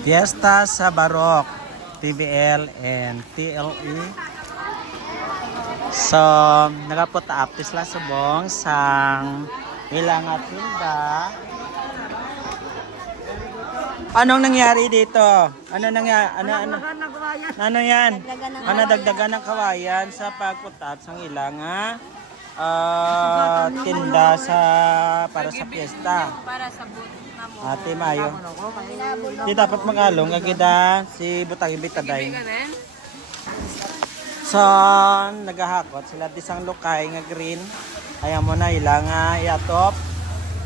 Fiesta sa Barok, TBL and TLE. So, nagaputa up sila subong sang ilang tinda. Anong nangyari dito? Ano nangyari? Ano yan? Ano dagdagan ng kawayan sa pagputa sang ilang tinda para sa fiesta? Para sa buto. Ate Mayo. Di dapat mag-along agida si Butang Ibitaday. So, nagahakot sila disang lukay nga green. Ayaw mo na ilang iatop.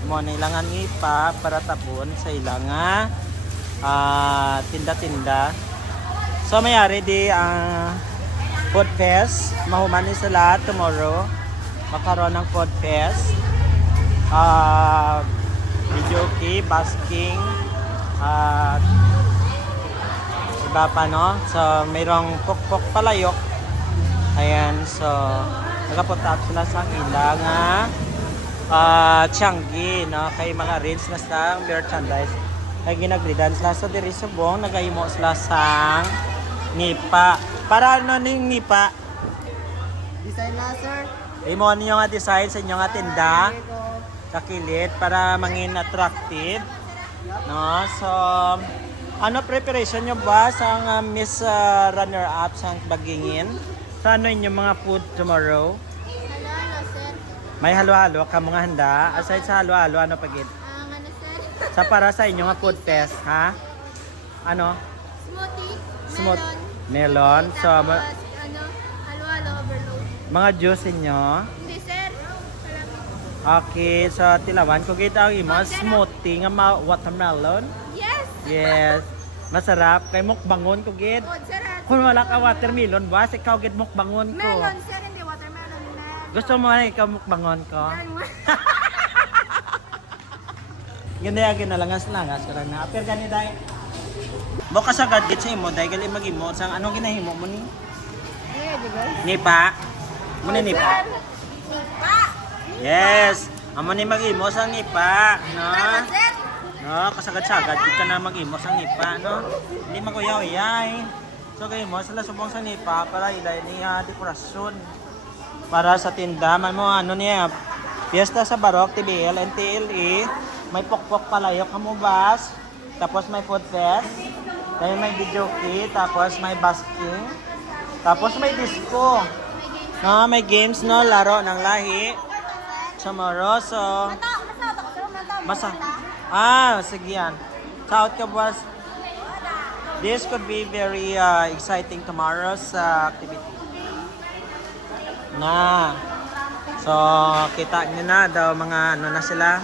Mo na ilangan ngipa para tapon sa ilang tinda-tinda. So, mayari di ang food fest. Mahuman sila tomorrow. Makaroon ng food fest. Videoke, basking, at iba pa, no? So, mayroong pokpok palayok. Ayan, so, nagaputap sila sa ilang Tianggi, no? Kay mga rinse na sa merchandise. Kaya ginagridan sila sa diri subong, nagahimo sila sa nipa. Para ano ning nipa? Design na, sir. Imo niyo nga design sa inyo nga tinda. Kakilid para mangin attractive, no? So, ano preparation nyo ba sa Miss Runner-up sa bagingin? Sa ano inyong mga food tomorrow? Halo-halo, sir. May halo-halo ka mga handa? Aside sa halo-halo, ano pagid? Ano, sir? Sa para sa inyong mga food fest, ha? Ano? Smoothie, Smooth- melon. Melon. So, Tapos, halo-halo overload. mga juice inyo. Hindi, sir. Okay, so tilawan ko kita ang imo smoothie nga watermelon. Yes! Yes. Masarap kay mukbangon ko gid. Good, sir. Kung wala ka watermelon, boss, ikaw gid mukbangon ko. Melon, sir. Hindi watermelon. Melon. Gusto mo na ikaw mukbangon ko? Ganda yagin na langas-langas ka na. Apir gani day. Bukas agad gid sa imo day gali magimo sang anong ginahimo mo ni? Nipa. Mo ni nipa. Nipa. Yes. Amo ni mag-imo sang nipa, no? Melon, sir. No, kasagad-sagad gid ka na mag-imo sang nipa, no? Hindi maguyaw-yay. So kayo mo sila subong sa nipa para ilay ni dekorasyon. Para sa tinda man mo ano niya. Fiesta sa Barok, TBL and TLE. May pokpok palayok mo bas. Tapos may food fest. Kaya may video kit, tapos may basking. Tapos may disco. No, may games no, laro ng lahi. Tomorrow, so Masa? Sige yan. Shout ka boss. This could be very exciting tomorrow's activity. So, kita nyo na daw mga ano na sila.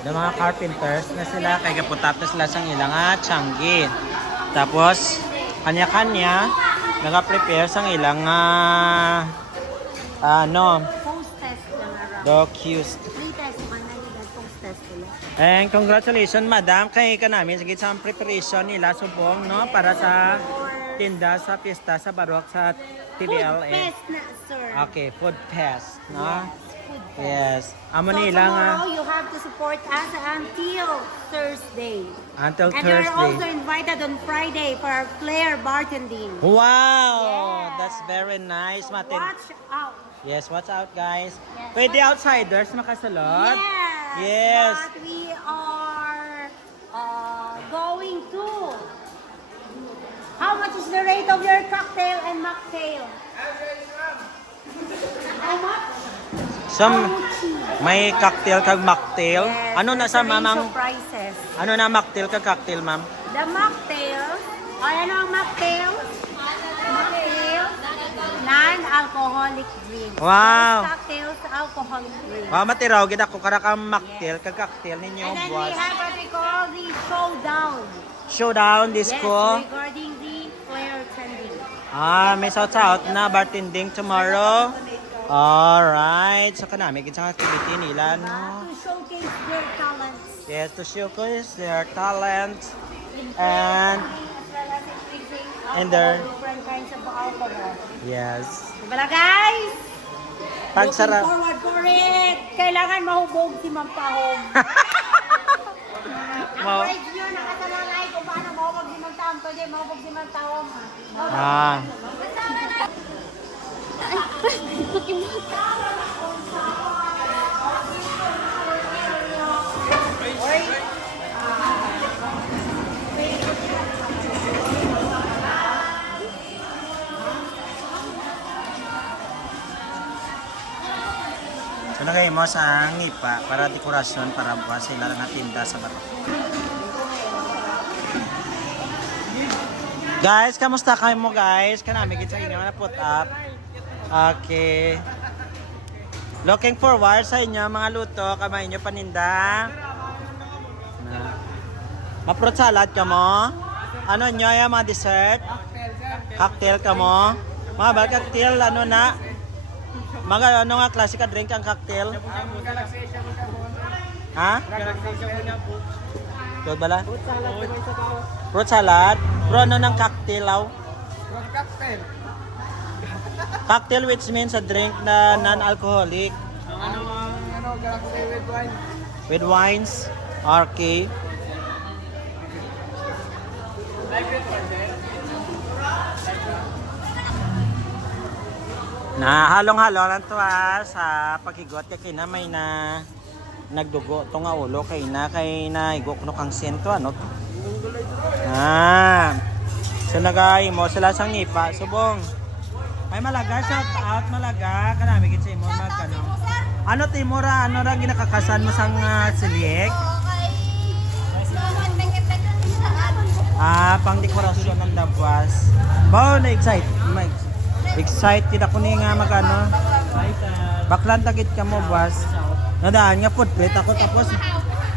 Daw mga carpenters na sila. Kaya kaputap na sila sa ilang Tianggi. Tapos, kanya-kanya, nag-prepare sa ilang Post-test lang araw. docus. Pre-test man na yung post-test ulit. And congratulations madam kay kanami sige sa preparation nila subong no para sa tinda sa fiesta sa Barok sa TBL. Food fest na, sir. Okay, food fest, no? Food fest. Yes. Amo So ni ilang tomorrow, you have to support us until Thursday. until And you're also Thursday. invited on Friday for our Flair bartending. Wow, Yeah. that's very nice, Martin. Watch out. Yes, watch out guys. Yes. Pwede outsiders makasulod. Yes. Yes. But we are going to. How much is the rate of your cocktail and mocktail? How much? Some may cocktail kag mocktail. Yes, Ano na there's sa a range mamang of prices. ano na mocktail kag cocktail, ma'am? The mocktail, ano ang mocktail? Mocktail, non-alcoholic drinks. Wow. Those cocktails, alcoholic drinks. Matiraw gid ako kara ka mocktail kag cocktail ninyo, And then we boss. have what we call the showdown. Showdown disco. Yes, regarding the Flair trending. May shout na bartending tomorrow. Alright. So kanami gid sa activity nila, no? To showcase their talents. Yes, to showcase their talent In and as well as increasing and their- different kinds of alcohol. yes. Diba na guys? Pagsarap. Looking forward for it. Kailangan mahubog si Ma'am Pahong. Ang Wow. words nyo nakasalalay kung paano lang, pwede mabog si man tawa mo. Ah. So lagay mo sa ngipa para dekorasyon para bukas sila nga tinda sa bato. Guys, kamusta kayo mo guys? Kanami kita inyo na put up. Okay. Looking forward sa inyo mga luto, kamay inyo paninda. Ma-fruit salad ka mo? Ano nyo yung mga dessert? Cocktail ka mo? Mga bal cocktail, ano na? Mga ano nga klase ka drink ang cocktail? Ha? Good bala? Fruit salad? Pero ano ng cocktail aw? Cocktail which means a drink na non-alcoholic. Galaxy with wine. With wines? Okay. Na halong-halo lang to sa paghigot kay na may na nagdugo to nga ulo kay na igok no kang sento ano to. So nagay mo sila sang ngipa subong. Ay malaga shout out malaga kanami gid sa imo magkano. Ano timura ano ra ginakakasan mo sang silik? Pang dekorasyon ng dabwas. Bao na excited ako ni nga magano. Baklan tagit ka mo boss. Nadaan nga food plate ako tapos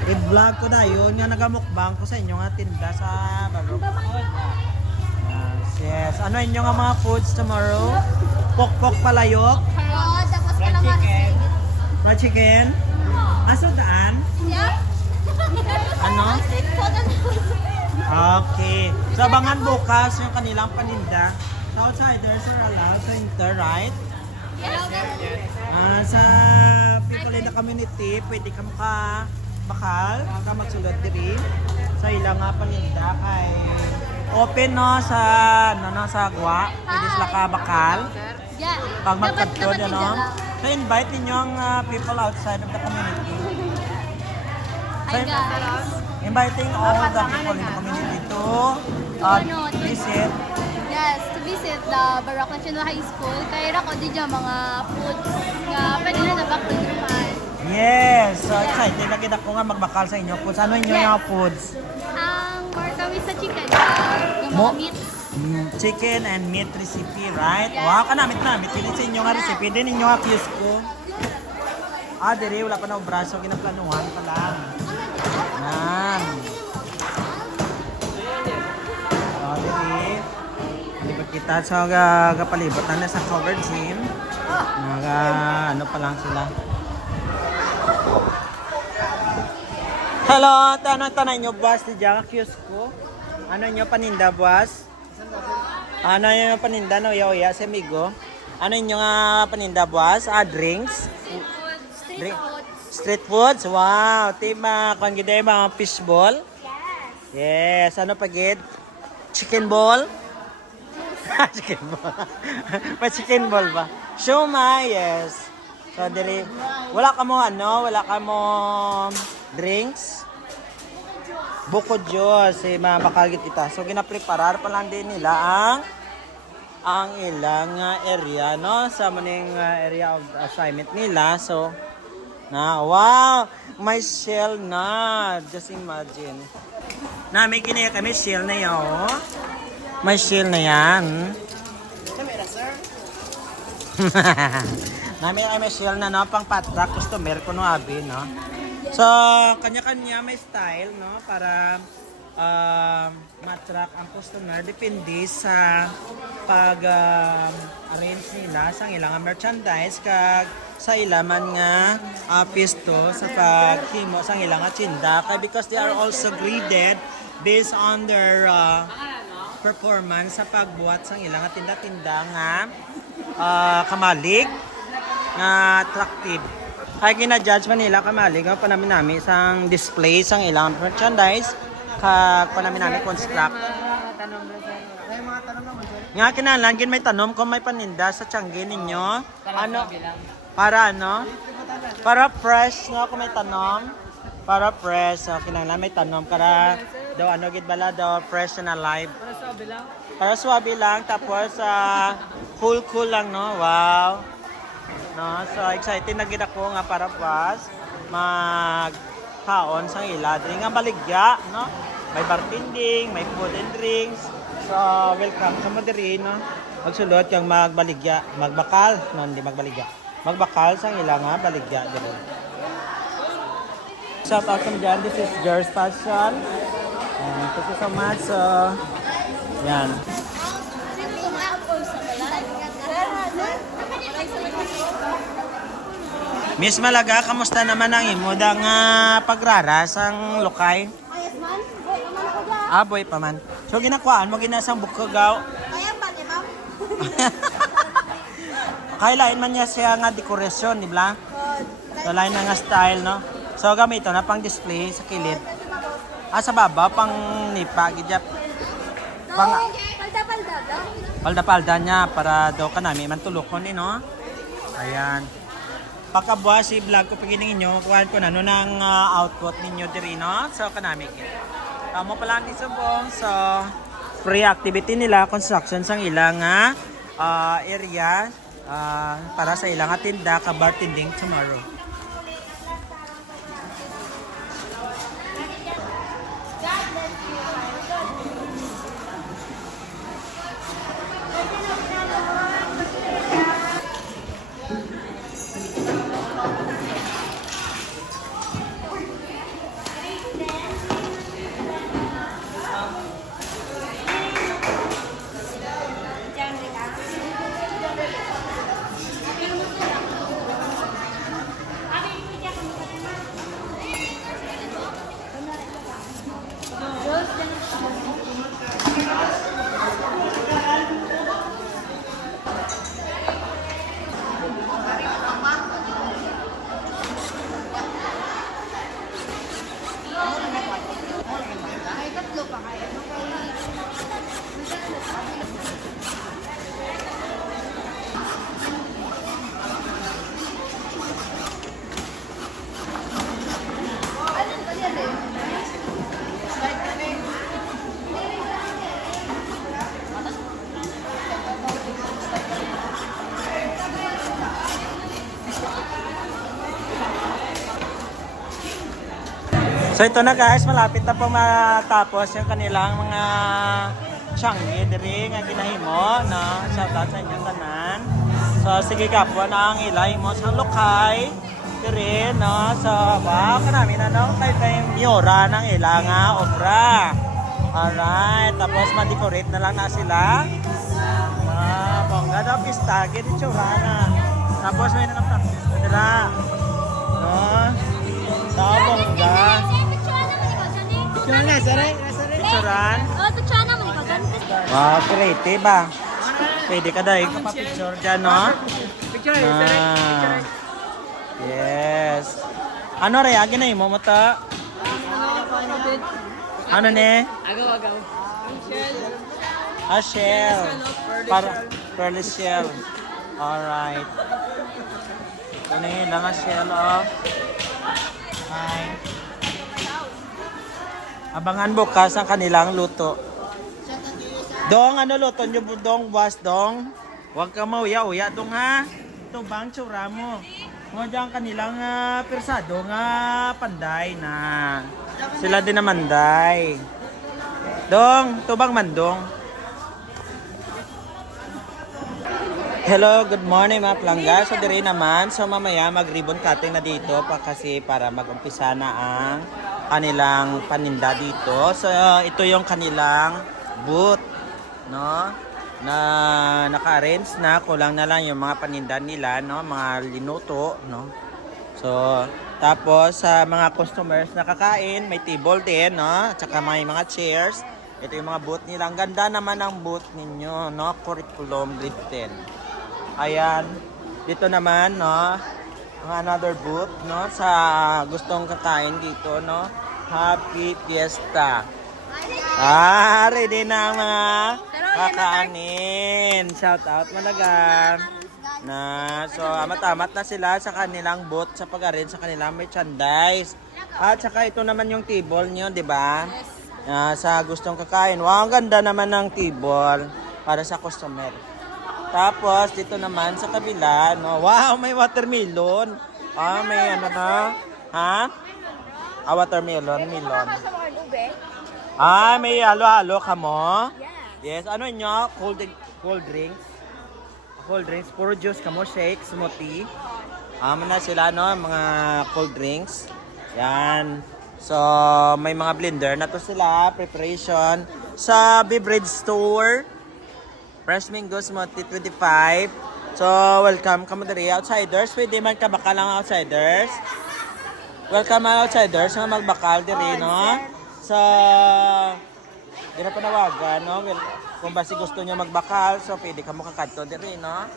i-vlog ko na yun nga nagamukbang ko sa inyo nga tinda sa Barok. Yes. Ano inyo nga mga foods tomorrow? Pokpok palayok? Oo, tapos kalamansi. Mga chicken? Aso daan? Yeah? Ano? Street food and Okay. So abangan bukas yung kanilang paninda. Sa outsiders are allowed to enter, right? Sa people in the community, pwede ka bakal, ka magsulod diri sa ilang nga paninda kay open no sa sa gwa, pwede sila ka bakal. Yeah. Pag magkadto no. So invite ninyo ang people outside of the community. Hi guys. Inviting all the people in the community to visit. Yes, to visit the Barok National High School. Kaya ra ko di dyan mga foods nga pwede na nabak to druman. Yes! So excited na kita ko nga magbakal sa inyo. Kung ano inyo yung foods? Ang more kami sa chicken, yung mga meats. Chicken and meat recipe, right? Yes. Wow, kanamit-namit. Pili sa inyo nga recipe. Din inyo nga ko. Diri, wala pa na braso. Ginaplanuhan pa lang. Yan. Diri. Lipat kita sa palibot na sa covered gym. Ano pa lang sila. Hello, tanay nyo boss di dyan ko. Ano nyo paninda boss? Ano yung paninda no ya sa amigo? Ano nyo nga paninda boss? Drinks? Street food. Street foods? Wow, tema kung gid mga fishball? Yes. Yes, ano pa gid? Chicken ball? Chicken ball. Pa chicken ball ba? Siomai, yes. So dili wala ka mo drinks? Bukod Diyos, mabakagit kita. So, ginapreparar pa lang din nila ang ilang area, no? Sa maning area of assignment nila. So, wow! May shell na. Just imagine. May kinaya kami shell na yan, oh. May shell na yan. Kamera, sir. May shell na, no? Pang patrak, customer ko, no, abi, no? So, kanya-kanya may style, no? Para matrak ang customer. Depende sa pag-arrange nila sa ilang merchandise kag sa ilaman nga pisto sa paghimo sa ilang tinda. Kaya because they are also graded based on their performance sa pagbuhat sa ilang tinda-tinda nga kamalig nga attractive. Kaya gina-judge man nila kamalig nga panami isang display sang ilang merchandise kag panami construct Nga kinalangin may tanom kung may paninda sa Tiangge ninyo. Ano? Para ano? Para fresh, no? Kung may tanom. Para fresh. So, kinalangin may tanom. Para daw ano gid bala daw fresh and alive. Para swabe lang. Tapos cool lang, no? Wow. No? So, excited na gid ako nga para pas magkaon sa ila. Dili nga baligya, no? May bartending, may food and drinks. So, welcome sa mo diri, no? Magsulod kang magbaligya, magbakal, no, hindi magbaligya. Magbakal sa ila nga baligya diri. Shout out sa dyan, this is Jer's Fashion. And thank you so much. So, yan. Miss Malaga, kamusta naman ang imo nga pagraras ang lokay? Ayos man. Boy, naman ako dyan. Boy pa man. So ginakuan mo ginasang bukagaw. Kaya ba ni ma'am? Kailain man niya siya nga dekorasyon, di ba? So lain na nga style, no? So gamito na pang display sa kilid. Sa baba pang nipa gidya. Pang Palda-palda daw. palda-palda niya para daw kanami man tulokon ni, no? Ayan. Pagkabuha si vlog ko pagining inyo, kuhaan ko na no ng output ninyo diri, no? So kanami kit. Tamo pa lang ni Subong. So free activity nila, construction sang ilang area para sa ilang tinda ka bartending tomorrow. So ito na guys, malapit na po matapos yung kanilang mga Tiangge diri nga ginahimo, no? Shout out sa inyong tanan. So sige ka po na ang ilay mo sa lokay diri, no? So wow, kanami na no kay miyora ng ilang obra. Alright, tapos ma-decorate na lang na sila. Bongga daw pista, gid tsura na. Tapos may naka-practice na nila. No? So bongga. Picture na, saray. Picturean. Oh, ito siya naman ikaw dyan. Wow, creative ba? Pwede ka dahil kapapicture dyan, no? Picture, Ah, yes. Ano rin, agin na mo mata? Ano ne? Agaw. Shell. Pearly shell. Alright. Ito na yun lang ang shell, oh. Hi. Abangan bukas ang kanilang luto. Dong, ano luto nyo po dong, was dong? Huwag ka mauya-uya dong ha. Ito bang tsura mo? Mo dyan kanilang persado nga panday na. Sila din naman day. Dong, ito bang mandong? Hello, good morning mga plangga. So diri naman, so mamaya mag-ribbon cutting na dito pa kasi para mag-umpisa na ang kanilang paninda dito. So ito yung kanilang booth, no? Na naka-arrange na, kulang na lang yung mga paninda nila, no? Mga linuto, no? So tapos sa mga customers na kakain, may table din, no? At saka may mga chairs. Ito yung mga booth nila. Ang ganda naman ang booth ninyo, no? Curriculum grade 10. Ayan, dito naman, no, ang another booth, no, sa gustong kakain dito, no, Happy Fiesta. Ready na ang mga Pero Kakaanin. Shout out malaga. Na, so amat-amat na sila sa kanilang booth sa pag-arrange sa kanilang merchandise. At saka ito naman yung table nyo, di ba? Sa gustong kakain. Wow, ang ganda naman ng table para sa customer. Tapos, dito naman sa kabila, no? Wow, may watermelon. May ano na? Ha? Watermelon, melon. May halo-halo ka mo? Yes, ano nyo? Cold drinks. Cold drinks, puro juice ka mo, shake, smoothie. Na sila, no? Mga cold drinks. Yan. So, may mga blender na to sila. Preparation. Sa beverage store. Fresh mango smoothie 25. So, welcome ka mo diri. Outsiders, pwede man ka baka lang outsiders. Welcome mga outsiders na magbakal diri, no? So, di na panawagan, no? Well, kung basi gusto nyo magbakal, so pwede ka mo kakadto diri, no?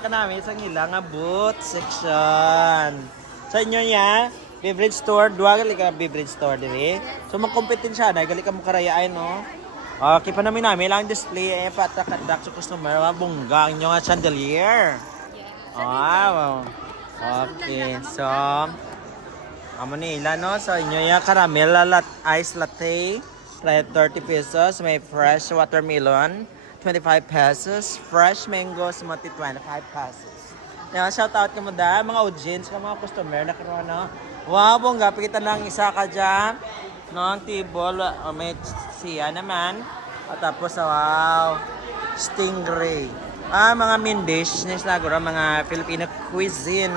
Kanami sa ilang nga booth section. Sa inyo niya, beverage store, duwa gali ka beverage store diri. So, magkompetensya na, gali ka mo karayaan, no? Okay pa namin lang display patakadak sa customer bungga ang inyong chandelier. Wow. Okay. So amo nila no so inyo ya caramel ice latte 30 pesos, may fresh watermelon 25 pesos, fresh mango smoothie 25 pesos. Now, shout out mo da mga audience ka mga customer na karon no. Wow, bongga pakita lang isa ka diyan. No, table may siya naman. At tapos, wow, stingray. Mga main dish, nisnagura, mga Filipino cuisine.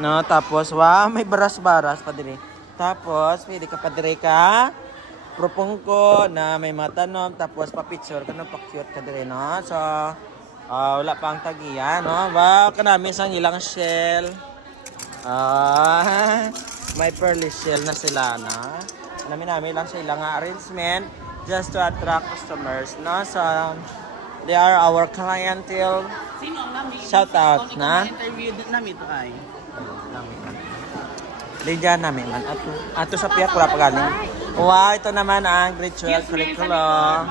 No, tapos, wow, may baras-baras pa diri. Tapos, pwede ka pa diri ka. Propong ko na may mga tanom. Tapos, pa-picture ka, no, pa-cute ka diri, no. So, wala pa ang tagiya, no. Wow, kanami sang ilang shell. May pearly shell na sila, no. Namin lang sa ilang arrangement just to attract customers, no? So, they are our clientele. Shout out, na? Interview namin ito ay. Lidian namin man. Ato sa piyak wala pagaling. Wow, ito naman ang grade 12 curriculum.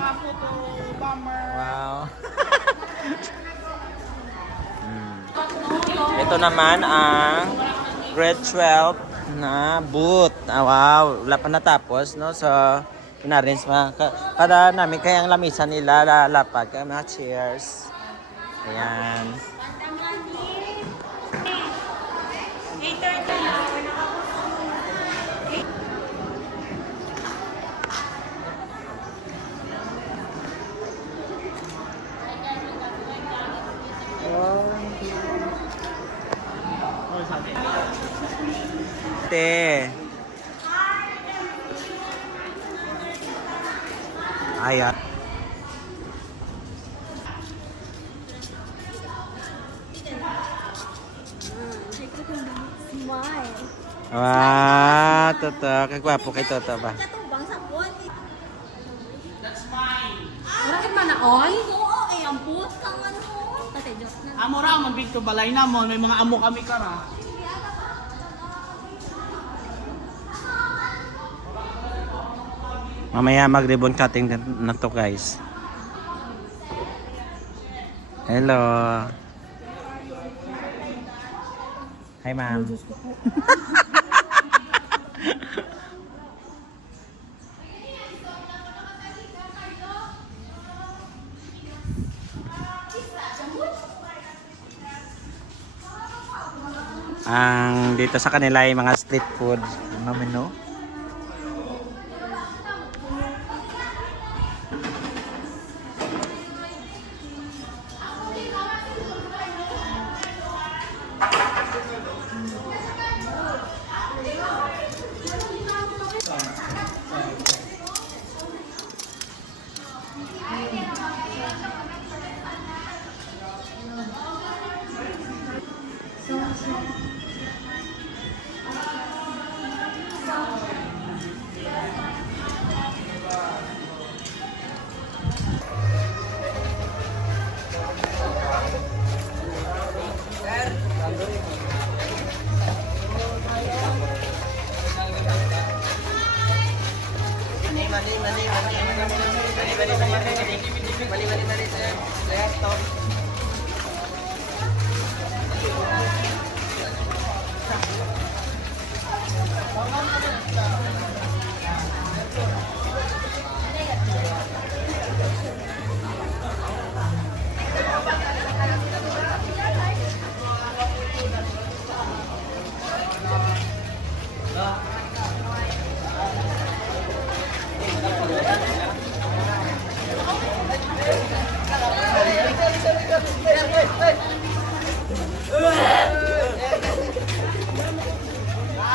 Wow. Ito naman ang grade 12 na booth. Wow, wala pa natapos, no? So, in-arrange para namin kayang lamisan nila lalapag, mga chairs. Ayan. Ayan. Smile. Toto. Kagwapo kay Toto ba? Bakit man na on? Oo, ay ang puot kang ano. Tate, Diyos na. Amo ra man big to balay na mo, may mga amo kami kara. Mamaya mag-ribbon cutting na to, guys. Hello. Hi, ma'am. Ang dito sa kanila ay mga street food. Ano menu?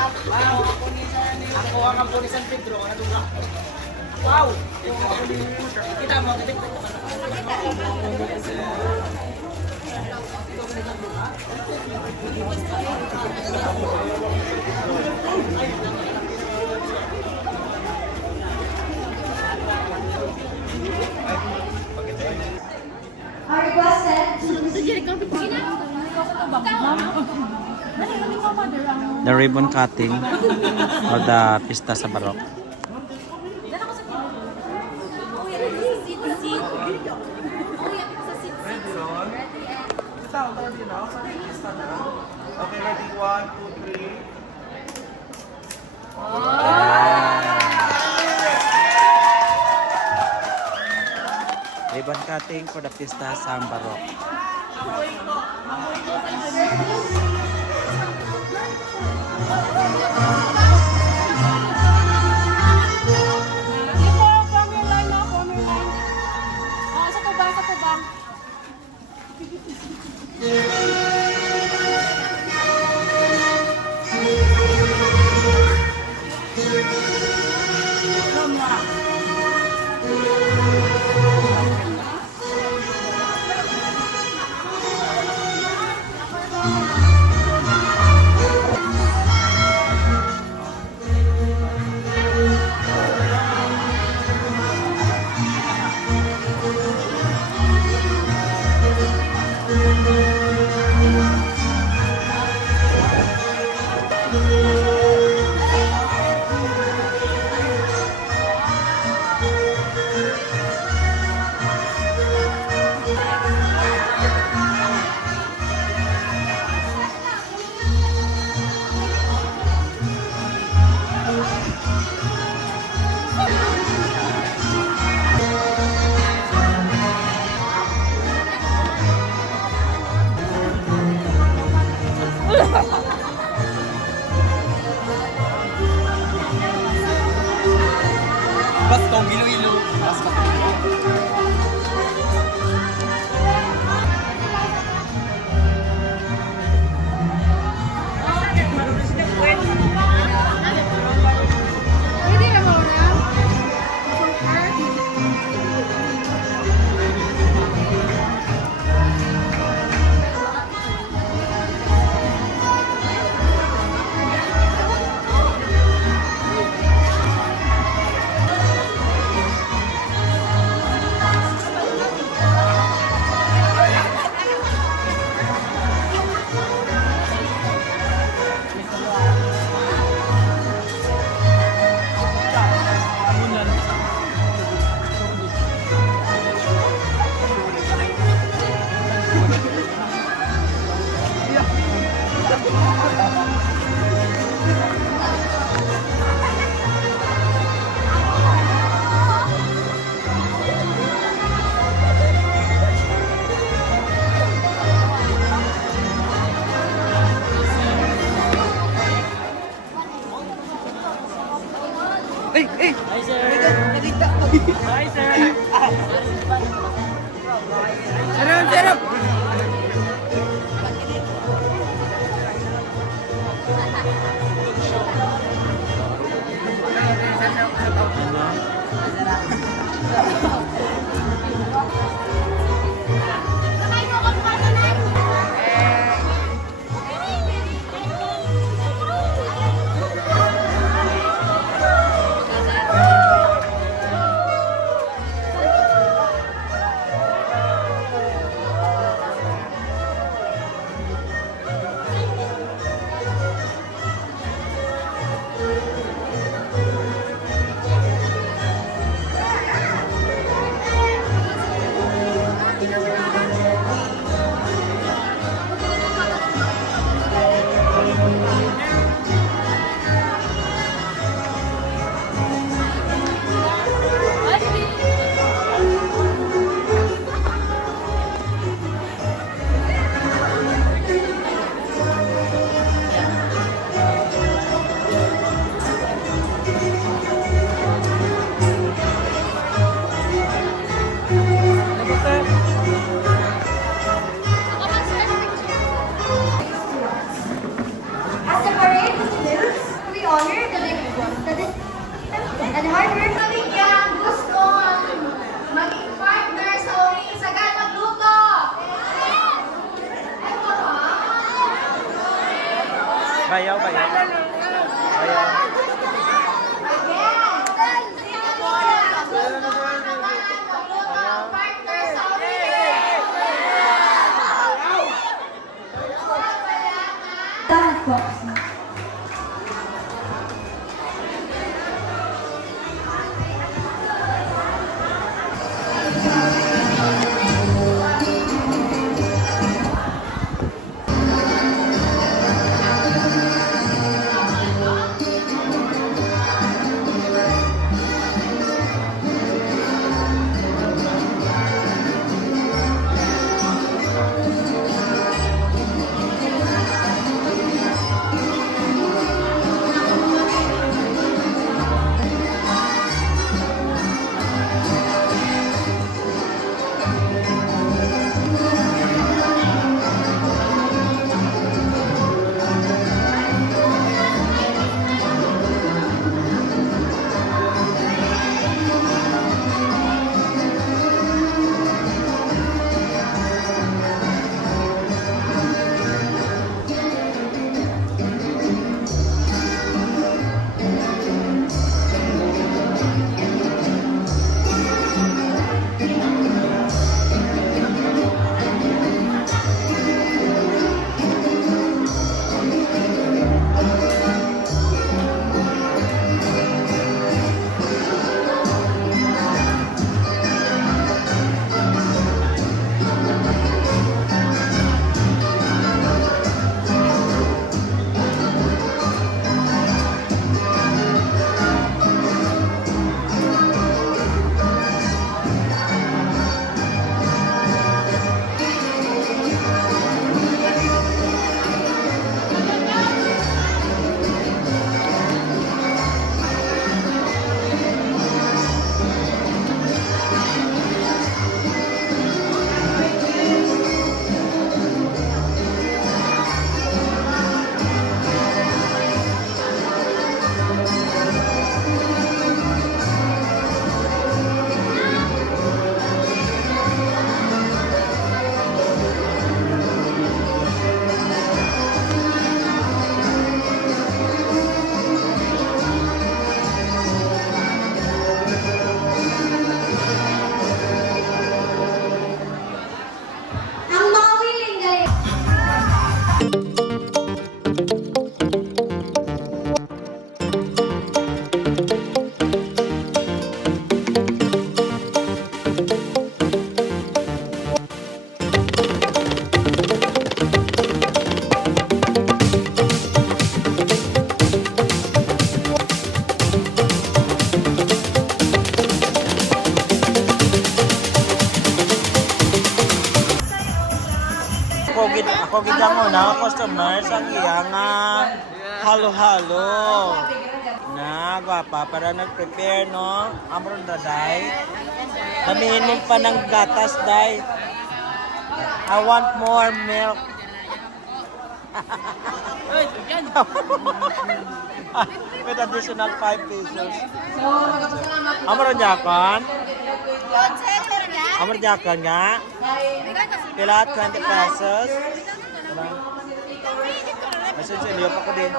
Ako ang kampuni San Pedro. Wow! Kita mo, Are requested. The ribbon cutting or the pista sa Barok. Okay, ready? 1, 2, 3. Ribbon cutting for the pista sa Barok. Ito, from your line na, from your line. Sa tubang, sa tubang. Bayaw, bayaw. Bayaw. Done, Fox. Ang mga willing guys. Ako gid muna customer sa iyang halo-halo. Na gwapa para nag-prepare no. Amron daday. Damihin mo pa ng gatas day. I want more milk. With additional 5 pesos. Amron jakan? Amron jakan nga? Pilat 20 pesos. Masih sila pa ko din.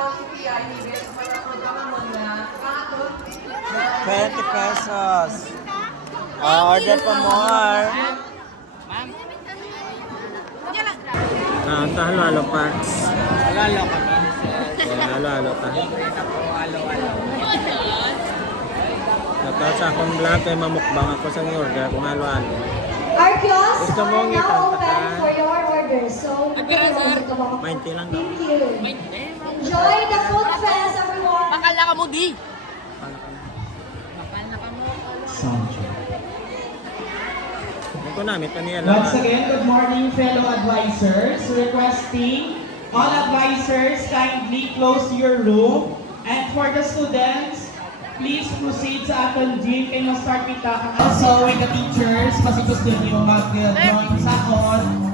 20 pesos. Order pa more. Ito halo-halo pants. Halo kami. Halo-halo pa. Halo-halo. Ito sa akong vlog kay mamukbang ako sa order kung halo-halo. Our kiosks Gusto mo are ng now open itantakan? for your orders. So, Mainti lang daw. thank you. Enjoy the food fest, everyone. Bakal na ka mo di. Hindi ko namin ito niya Once again, good morning fellow advisors. Requesting all advisors kindly close your room. And for the students, please proceed sa aton gym kay mag-start kita. Also with the teachers, kasi gusto niyo mag-join sa on.